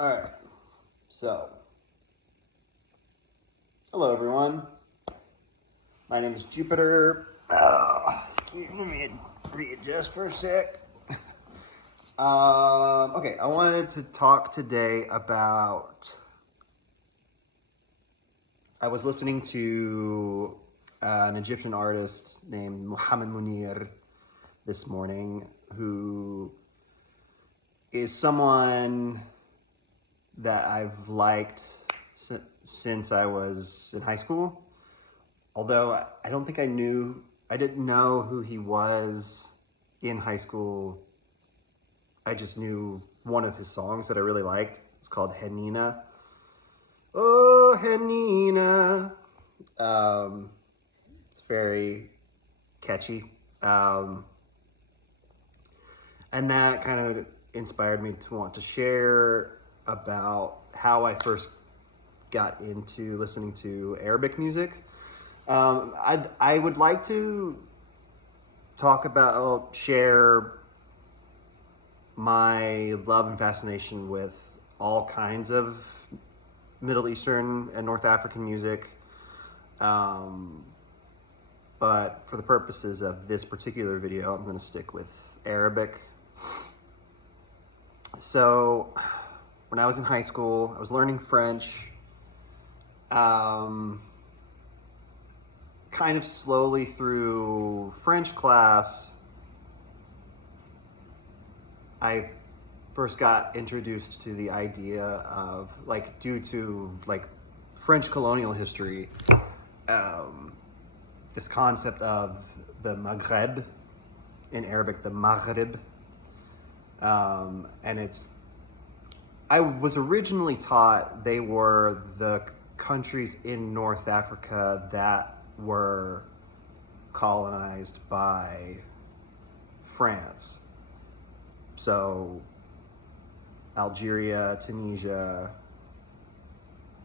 All right, so hello everyone. My name is Jupiter. Let me readjust for a sec. Okay, I wanted to talk today about. I was listening to an Egyptian artist named Mohamed Mounir this morning, who is someone that I've liked since I was in high school. Although I don't think I didn't know who he was in high school. I just knew one of his songs that I really liked. It's called Henina. Oh, Henina. It's very catchy. And that kind of inspired me to want to share about how I first got into listening to Arabic music. I would like to share my love and fascination with all kinds of Middle Eastern and North African music. But for the purposes of this particular video, I'm going to stick with Arabic. So when I was in high school, I was learning French. Kind of slowly through French class, I first got introduced to the idea of, due to French colonial history, this concept of the Maghreb, in Arabic, the Maghreb. And I was originally taught they were the countries in North Africa that were colonized by France. So Algeria, Tunisia,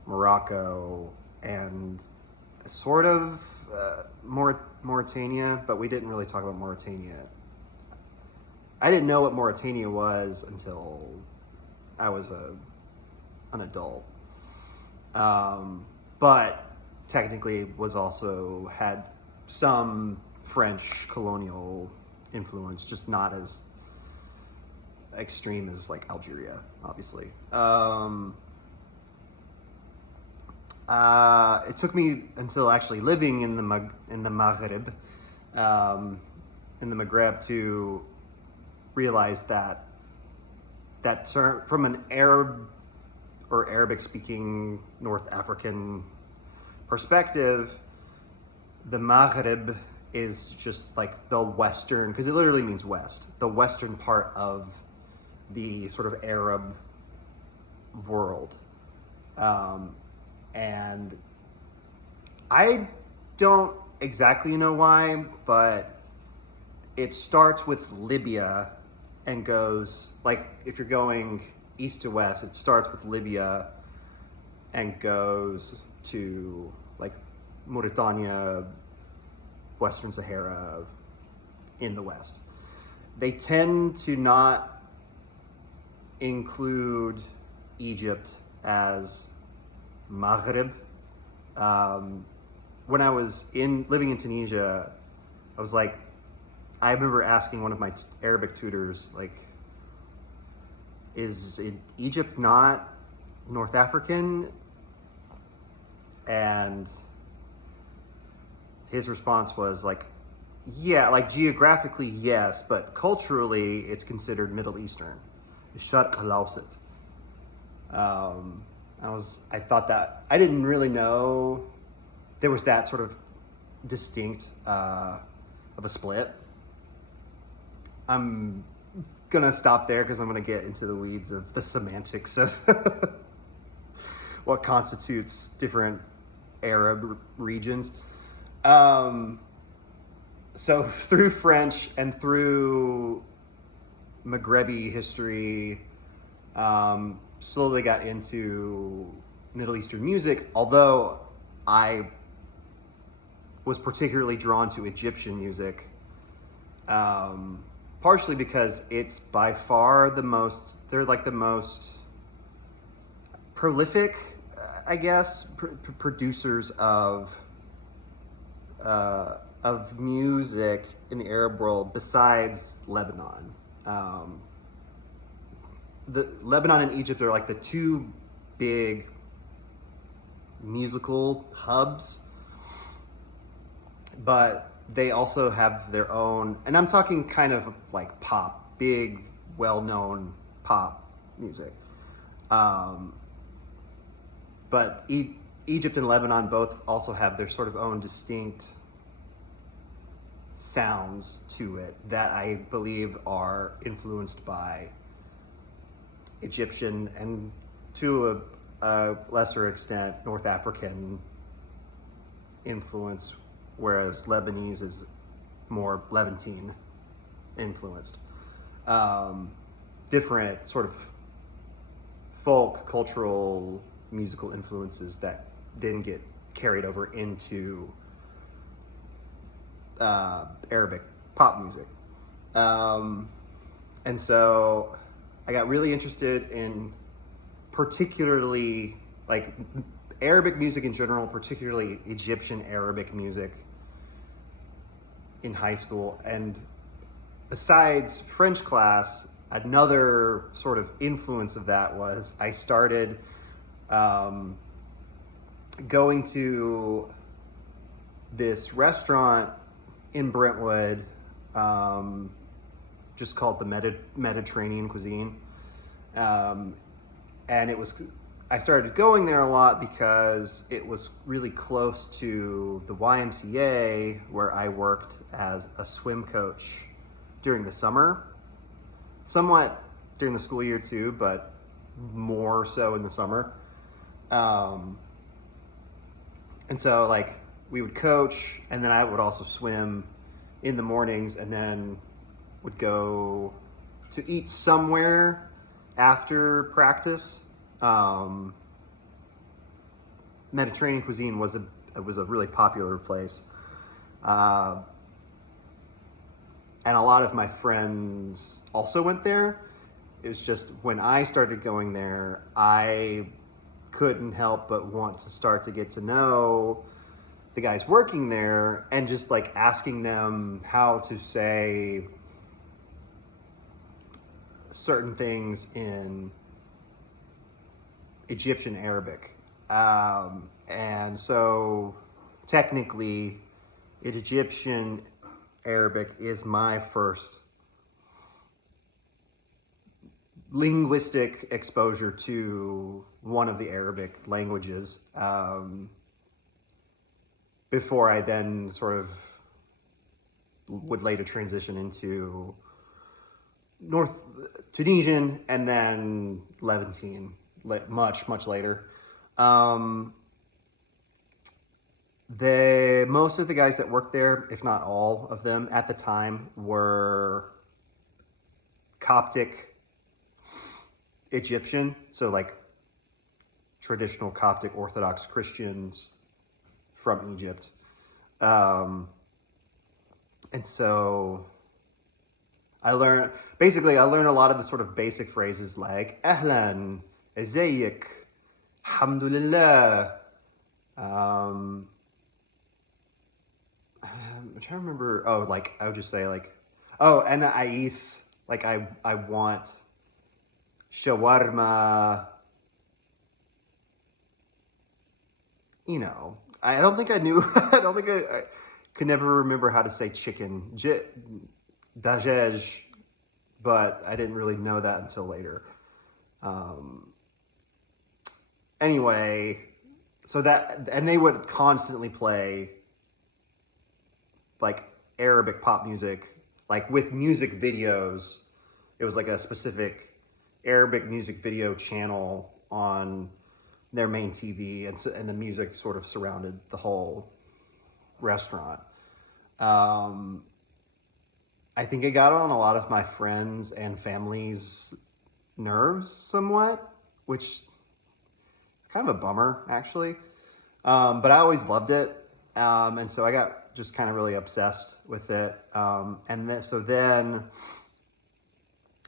Morocco, and sort of Mauritania, but we didn't really talk about Mauritania. I didn't know what Mauritania was until I was an adult. But technically was also had some French colonial influence, just not as extreme as Algeria, obviously. It took me until actually living in the Maghreb, in the Maghreb, to realize that term, from an Arab or Arabic-speaking North African perspective, the Maghreb is just the western, because it literally means west, the western part of the sort of Arab world. And I don't exactly know why, but it starts with Libya and goes, if you're going east to west, it starts with Libya and goes to Mauritania, Western Sahara in the west. They tend to not include Egypt as Maghreb. When I was living in Tunisia, I remember asking one of my Arabic tutors, is Egypt not North African? And his response was yeah, geographically, yes, but culturally, it's considered Middle Eastern. Sharq al-Awsat. I thought that, I didn't really know there was that sort of distinct of a split. I'm gonna stop there because I'm gonna get into the weeds of the semantics of what constitutes different Arab regions. So through French and through Maghrebi history, slowly got into Middle Eastern music, although I was particularly drawn to Egyptian music, partially because it's by far the most prolific, I guess, producers of music in the Arab world besides Lebanon. The Lebanon and Egypt are like the two big musical hubs, but they also have their own, and I'm talking kind of like pop, big, well-known pop music. But Egypt and Lebanon both also have their sort of own distinct sounds to it that I believe are influenced by Egyptian and to a lesser extent North African influence, whereas Lebanese is more Levantine influenced. Different sort of folk, cultural, musical influences that didn't get carried over into Arabic pop music. And so I got really interested in particularly like Arabic music in general, particularly Egyptian Arabic music in high school. And besides French class, another sort of influence of that was I started going to this restaurant in Brentwood, just called the Mediterranean Cuisine. And I started going there a lot because it was really close to the YMCA, where I worked as a swim coach during the summer, somewhat during the school year too, but more so in the summer. And so like we would coach, and then I would also swim in the mornings, and then would go to eat somewhere after practice. Mediterranean Cuisine was a really popular place. And a lot of my friends also went there. It was just when I started going there, I couldn't help but want to start to get to know the guys working there, and just like asking them how to say certain things in Egyptian Arabic. And so technically Egyptian Arabic is my first linguistic exposure to one of the Arabic languages, before I then sort of would later transition into North Tunisian and then Levantine much later. Most of the guys that worked there, if not all of them at the time, were Coptic Egyptian, so like traditional Coptic Orthodox Christians from Egypt. And so I learned a lot of the sort of basic phrases like Ahlan, Ezayik, Alhamdulillah. I'm trying to remember. Oh, like I would just say like, oh, Ana Ais, like I want shawarma. You know, I don't think I knew. I don't think I could never remember how to say chicken, dajej, but I didn't really know that until later. Anyway, so that, and they would constantly play like Arabic pop music, like with music videos. It was like a specific Arabic music video channel on their main TV, and the music sort of surrounded the whole restaurant. I think it got on a lot of my friends and family's nerves somewhat, which is kind of a bummer actually. But I always loved it. And so I got just kind of really obsessed with it. So then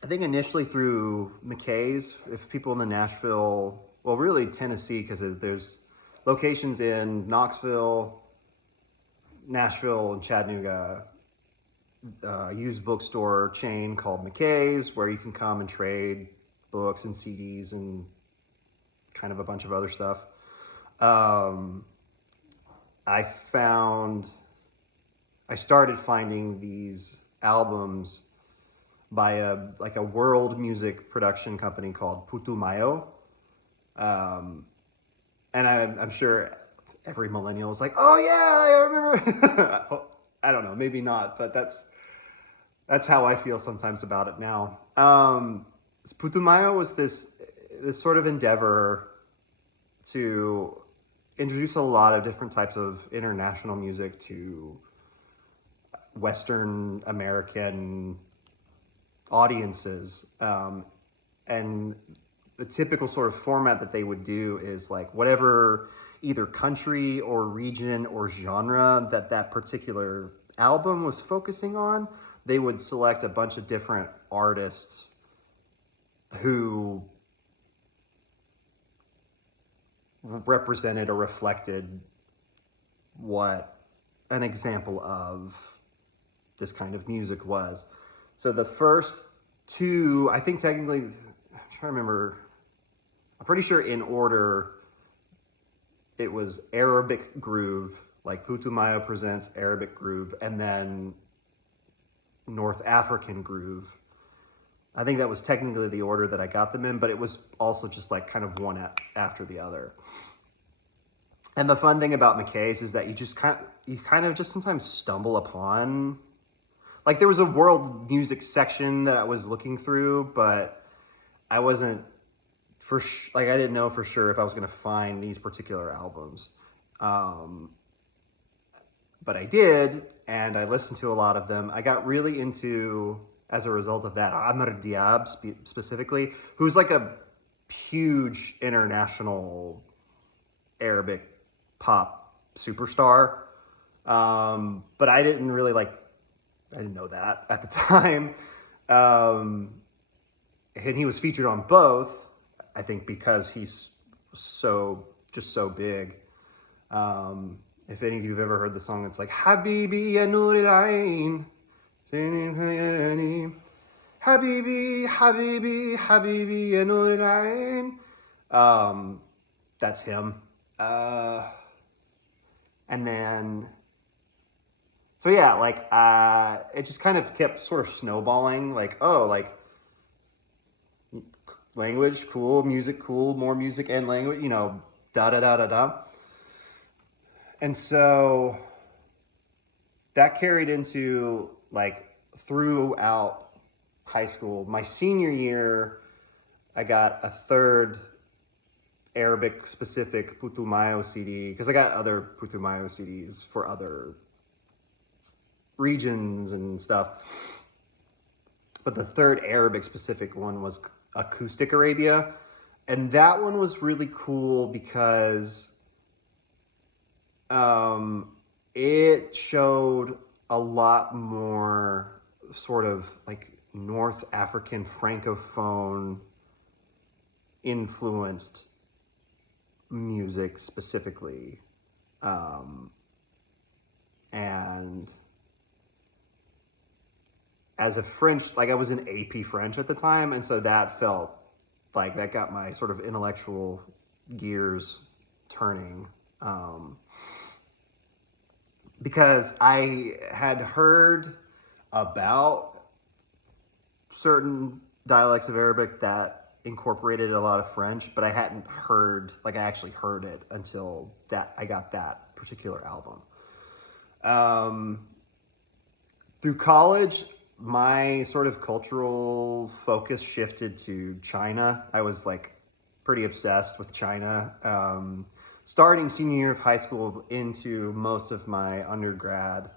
I think initially through McKay's, if people in the Nashville well, really Tennessee, because there's locations in Knoxville, Nashville, and Chattanooga, used bookstore chain called McKay's, where you can come and trade books and CDs and kind of a bunch of other stuff. I started finding these albums by a world music production company called Putumayo. And I'm sure every millennial is like, oh yeah, I remember. I don't know, maybe not, but that's how I feel sometimes about it now. Putumayo was this sort of endeavor to introduce a lot of different types of international music to Western American audiences. And the typical sort of format that they would do is like whatever either country or region or genre that particular album was focusing on, they would select a bunch of different artists who represented or reflected what an example of this kind of music was. So the first two, I think technically, I'm trying to remember, I'm pretty sure in order, it was Arabic Groove, like Putumayo presents Arabic Groove, and then North African Groove. I think that was technically the order that I got them in, but it was also just like kind of one after the other. And the fun thing about McKay's is that you kind of just sometimes stumble upon, like there was a world music section that I was looking through, but I wasn't I didn't know for sure if I was going to find these particular albums. But I did, and I listened to a lot of them. I got really into, as a result of that, Amr Diab specifically, who's like a huge international Arabic pop superstar. But I didn't really I didn't know that at the time. And he was featured on both, I think because he's just so big. If any of you have ever heard the song, that's like, Habibi ya Nur al-Ain, Habibi, Habibi, Habibi ya Nur al-Ain. That's him. And then, so yeah, it just kind of kept sort of snowballing, language, cool, music, cool, more music and language, da-da-da-da-da. And so that carried into throughout high school. My senior year, I got a third Arabic specific Putumayo CD, because I got other Putumayo CDs for other regions and stuff. But the third Arabic specific one was Acoustic Arabia. And that one was really cool because it showed a lot more sort of North African Francophone influenced music specifically. And as a French, I was in AP French at the time, and so that felt like that got my sort of intellectual gears turning. Because I had heard about certain dialects of Arabic that incorporated a lot of French, but I hadn't heard, I actually heard it until I got that particular album. Through college, my sort of cultural focus shifted to China. I was pretty obsessed with China. Starting senior year of high school into most of my undergrad.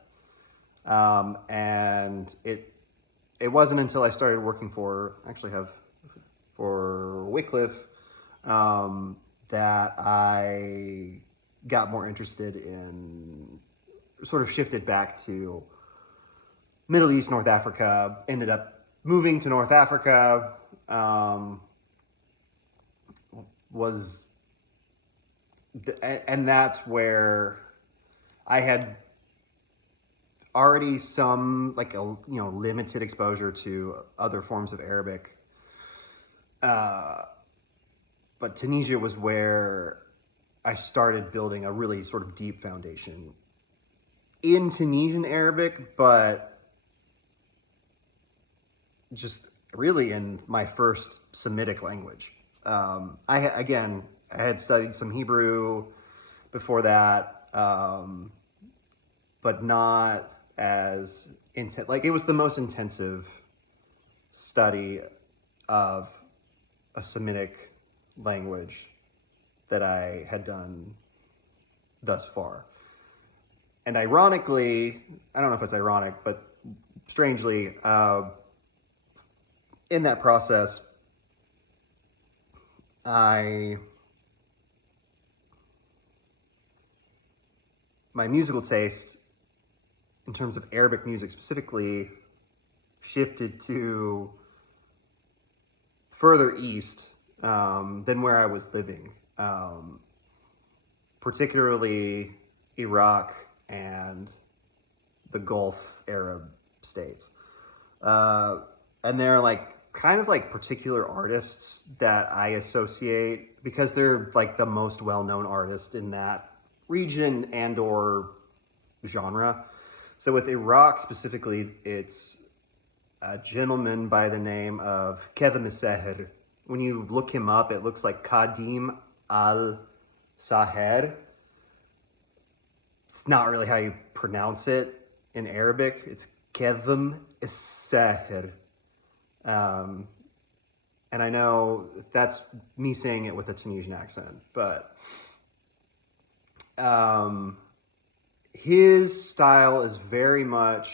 And it wasn't until I started working for Wycliffe, that I got more interested in, sort of shifted back to Middle East, North Africa, ended up moving to North Africa, was, and that's where I had already some like a limited exposure to other forms of Arabic, but Tunisia was where I started building a really sort of deep foundation in Tunisian Arabic, but just really in my first Semitic language. I had studied some Hebrew before that, but not as intense. Like, it was the most intensive study of a Semitic language that I had done thus far. And ironically, I don't know if it's ironic, but strangely, in that process, my musical taste, in terms of Arabic music specifically, shifted to further east than where I was living, particularly Iraq and the Gulf Arab states. And they're like kind of like particular artists that I associate because they're like the most well-known artists in that region and or genre. So with Iraq specifically, it's a gentleman by the name of al-Saher. When you look him up, it looks like Kadim al-Saher. It's not really how you pronounce it in Arabic. It's al-Saher. And I know that's me saying it with a Tunisian accent, but his style is very much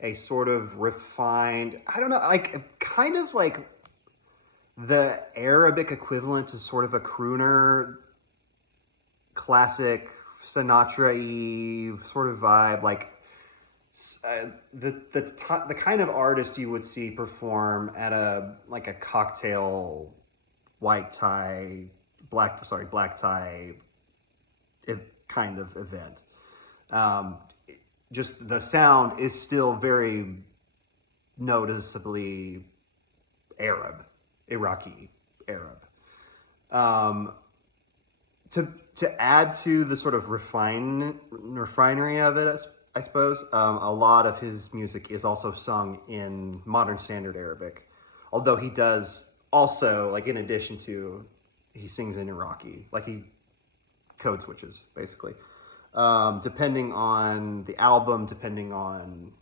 a sort of refined, I don't know, like kind of like the Arabic equivalent to sort of a crooner, classic Sinatra-y sort of vibe, like the kind of artist you would see perform at a cocktail black tie kind of event. Just the sound is still very noticeably Iraqi Arab. To add to the sort of refinery of it, I suppose, a lot of his music is also sung in modern standard Arabic, although he does also, like, in addition to, he sings in Iraqi, like he code switches basically, depending on the album, depending on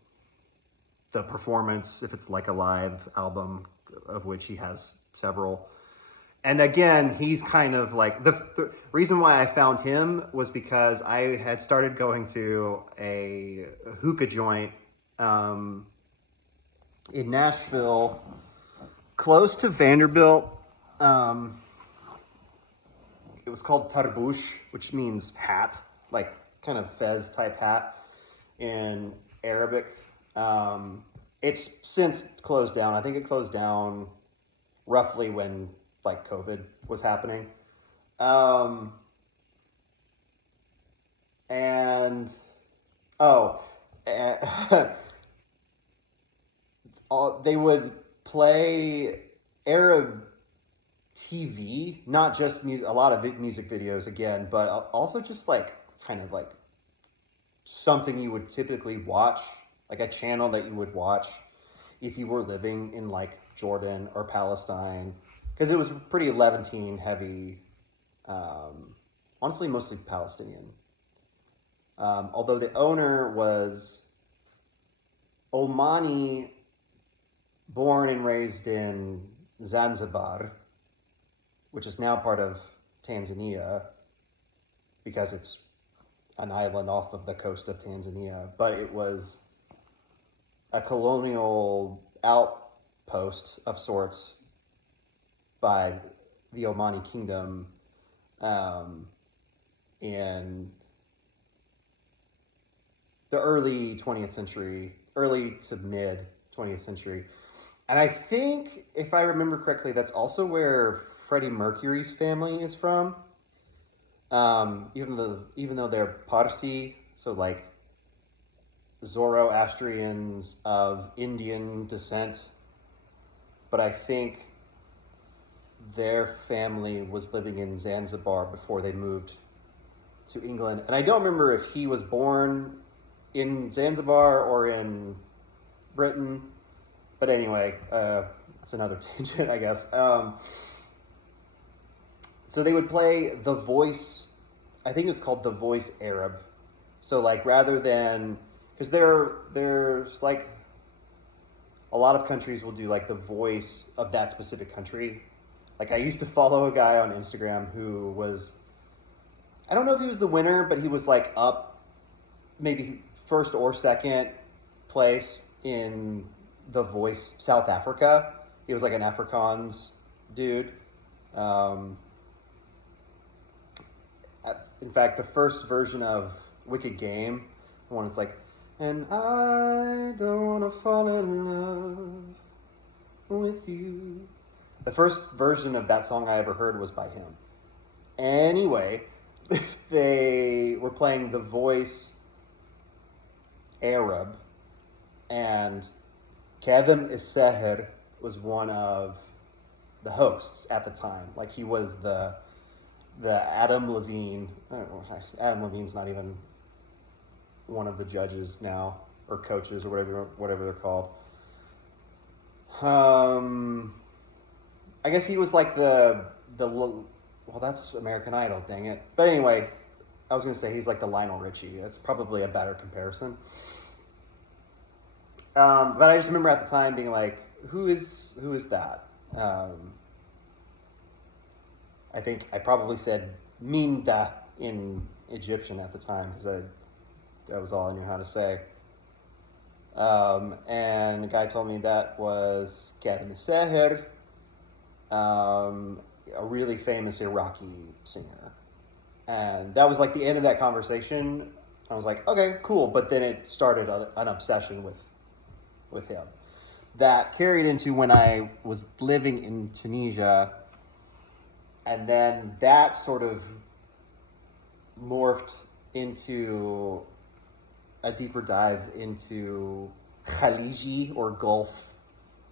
the performance, if it's like a live album, of which he has several. And again, he's kind of like, the reason why I found him was because I had started going to a hookah joint in Nashville, close to Vanderbilt. It was called Tarbush, which means hat, like kind of fez type hat in Arabic. It's since closed down. I think it closed down roughly when like COVID was happening. They would play Arab TV, not just music, a lot of music videos again, but also just like kind of like something you would typically watch, like a channel that you would watch if you were living in like Jordan or Palestine, because it was pretty Levantine heavy, honestly mostly Palestinian. Although the owner was Omani, born and raised in Zanzibar, which is now part of Tanzania because it's an island off of the coast of Tanzania, but it was a colonial outpost of sorts by the Omani kingdom in the early 20th century, early to mid 20th century. And I think, if I remember correctly, that's also where Freddie Mercury's family is from. Even though they're Parsi, so like Zoroastrians of Indian descent, but I think their family was living in Zanzibar before they moved to England. And I don't remember if he was born in Zanzibar or in Britain, but anyway, that's another tangent, I guess. So they would play The Voice, I think it was called The Voice Arab. So like rather than, because there's like, a lot of countries will do like the voice of that specific country. Like I used to follow a guy on Instagram who was, I don't know if he was the winner, but he was like up maybe first or second place in The Voice South Africa. He was like an Afrikaans dude. In fact, the first version of Wicked Game, the one that's like, and I don't want to fall in love with you. The first version of that song I ever heard was by him. Anyway, they were playing The Voice Arab, and Kadim al-Saher was one of the hosts at the time. Like he was the Adam Levine. Adam Levine's not even one of the judges now, or coaches, or whatever they're called. I guess he was like well, that's American Idol, dang it. But anyway, I was gonna say he's like the Lionel Richie. That's probably a better comparison. But I just remember at the time being like, who is that? I think I probably said Minda in Egyptian at the time, because that was all I knew how to say. And the guy told me that was Kadim al-Saher, a really famous Iraqi singer. And that was like the end of that conversation. I was like, okay, cool. But then it started an obsession with him. That carried into when I was living in Tunisia. And then that sort of morphed into a deeper dive into Khaliji or Gulf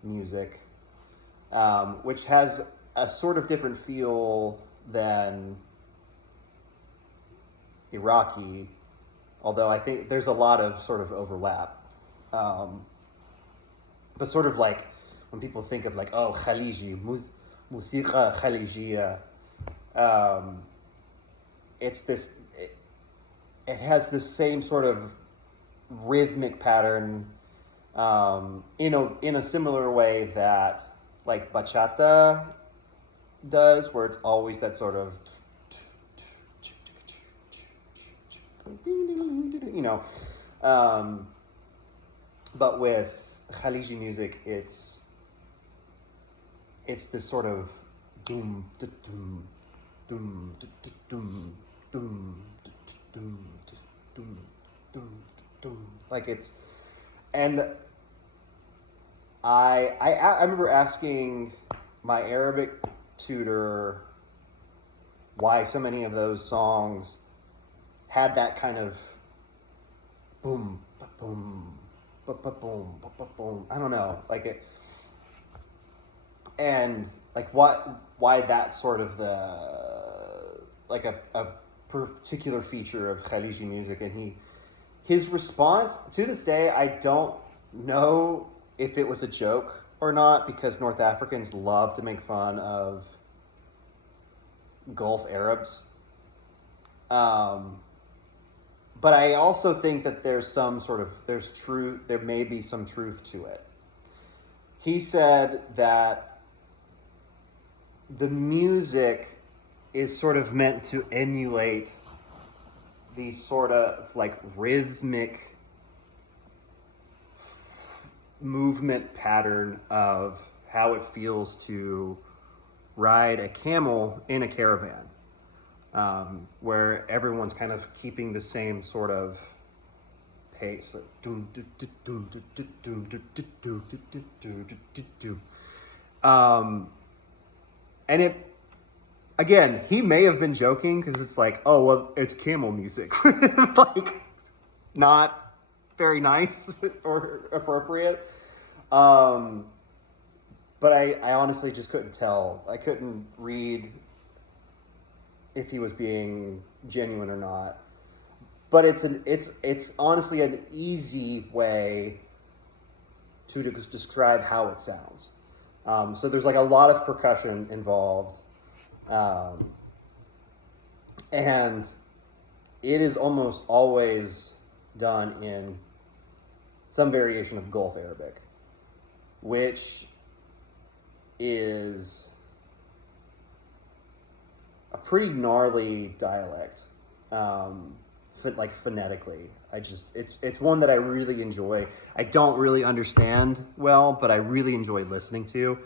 music, which has a sort of different feel than Iraqi, although I think there's a lot of sort of overlap. But sort of like when people think of like, oh, Khaliji, Musiqa Khalijiya, it's this, it has this same sort of rhythmic pattern in a similar way that like bachata does, where it's always that sort of, you know, but with Khaliji music, it's this sort of doom doom doom doom doom doom doom doom, like it's, and I remember asking my Arabic tutor why so many of those songs had that kind of boom boom boom boom, I don't know, like it, and like why that sort of like a particular feature of Khaliji music. And his response to this day, I don't know if it was a joke or not, because North Africans love to make fun of Gulf Arabs. But I also think that there may be some truth to it. He said that the music is sort of meant to emulate the sort of like rhythmic movement pattern of how it feels to ride a camel in a caravan, where everyone's kind of keeping the same sort of pace. And again, he may have been joking because it's like, oh, well, it's camel music. Like, not very nice or appropriate. But I honestly just couldn't tell. I couldn't read if he was being genuine or not. But it's honestly an easy way to describe how it sounds. So there's like a lot of percussion involved. And it is almost always done in some variation of Gulf Arabic, which is a pretty gnarly dialect, like phonetically. It's one that I really enjoy. I don't really understand well, but I really enjoy listening to,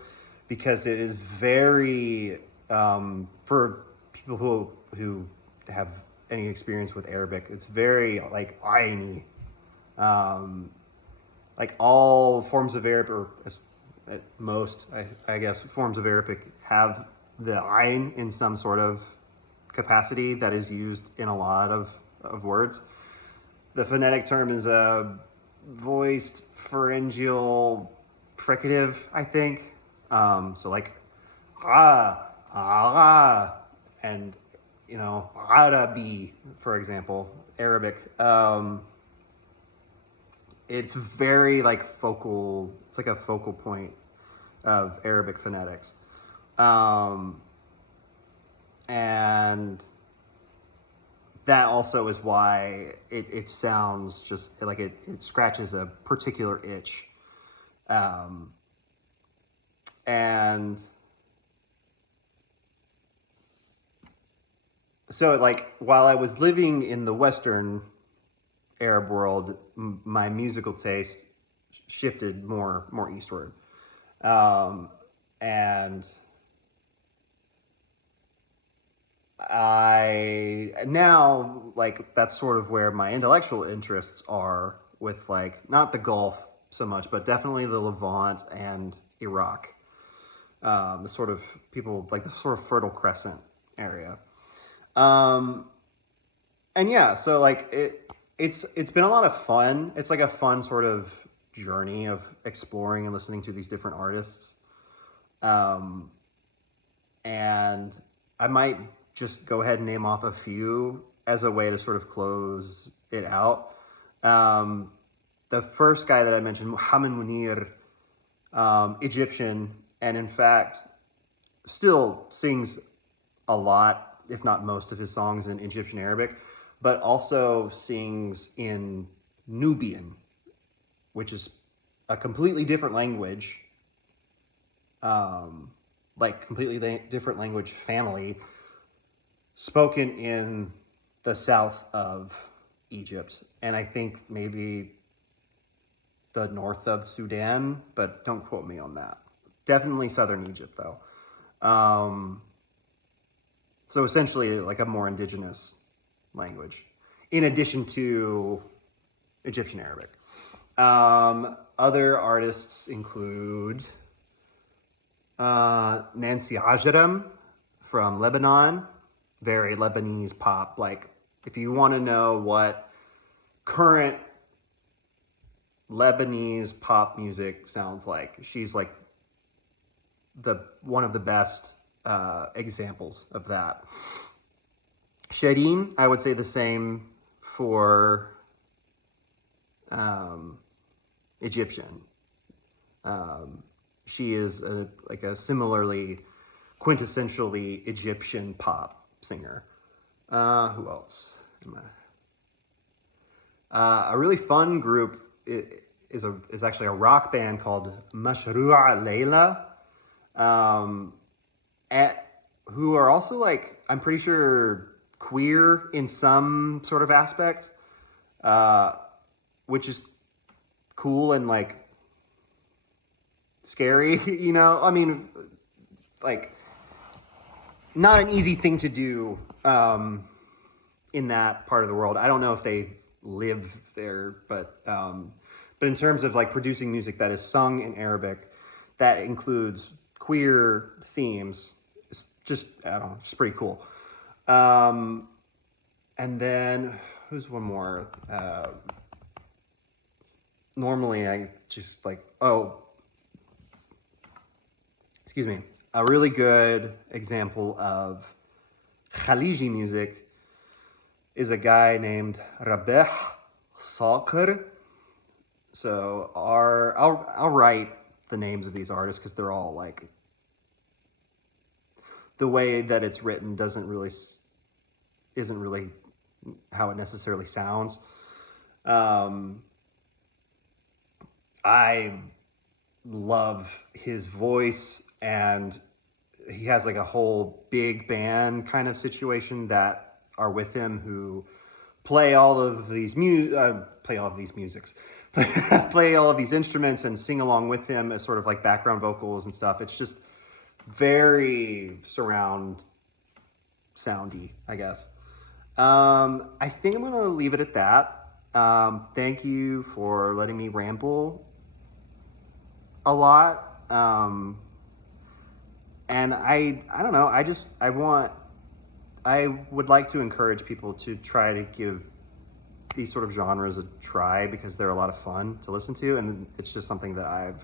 because it is very, for people who have any experience with Arabic, it's very like ayni. Like all forms of Arabic, or at most, I guess, forms of Arabic have the ayn in some sort of capacity that is used in a lot of words. The phonetic term is a voiced pharyngeal fricative, I think. So like and Arabi, for example, Arabic. It's very like focal. It's like a focal point of Arabic phonetics. And that also is why it sounds just like it scratches a particular itch. And so like while I was living in the Western Arab world, my musical taste shifted more eastward. And I now, like, that's sort of where my intellectual interests are, with like not the Gulf so much, but definitely the Levant and Iraq. The sort of people like the sort of Fertile Crescent area. And yeah, so like it's been a lot of fun. It's like a fun sort of journey of exploring and listening to these different artists. And I might just go ahead and name off a few as a way to sort of close it out. The first guy that I mentioned, Mohamed Mounir, Egyptian, and in fact still sings a lot, if not most of his songs in Egyptian Arabic, but also sings in Nubian, which is a completely different language, like completely different language family, spoken in the south of Egypt, and I think maybe the north of Sudan, but don't quote me on that. Definitely southern Egypt, though. So essentially like a more indigenous language, in addition to Egyptian Arabic. Other artists include Nancy Ajram from Lebanon, very Lebanese pop. Like, if you want to know what current Lebanese pop music sounds like, she's like one of the best examples of that. Sherine, I would say the same for Egyptian. She is like a similarly quintessentially Egyptian pop singer. Who else? A really fun group is actually a rock band called Mashrou Leila, who are also, like, I'm pretty sure queer in some sort of aspect, which is cool and like scary, you know? I mean, like, not an easy thing to do in that part of the world. I don't know if they live there, but in terms of like producing music that is sung in Arabic, that includes queer themes, is just, I don't know, just pretty cool. And then, who's one more? Normally I just like, excuse me, a really good example of Khaliji music is a guy named Rabeh Saqer. So I'll write the names of these artists because they're all like, the way that it's written isn't really how it necessarily sounds. I love his voice, and he has like a whole big band kind of situation that are with him who play all of these play all of these instruments and sing along with him as sort of like background vocals and stuff. It's just very surround soundy, I guess. I think I'm gonna leave it at that. Thank you for letting me ramble a lot. And I don't know, I would like to encourage people to try to give these sort of genres a try because they're a lot of fun to listen to, and it's just something that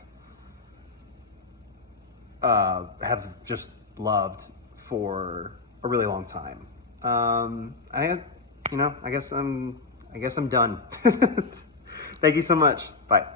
have just loved for a really long time. I guess I'm done. Thank you so much. Bye.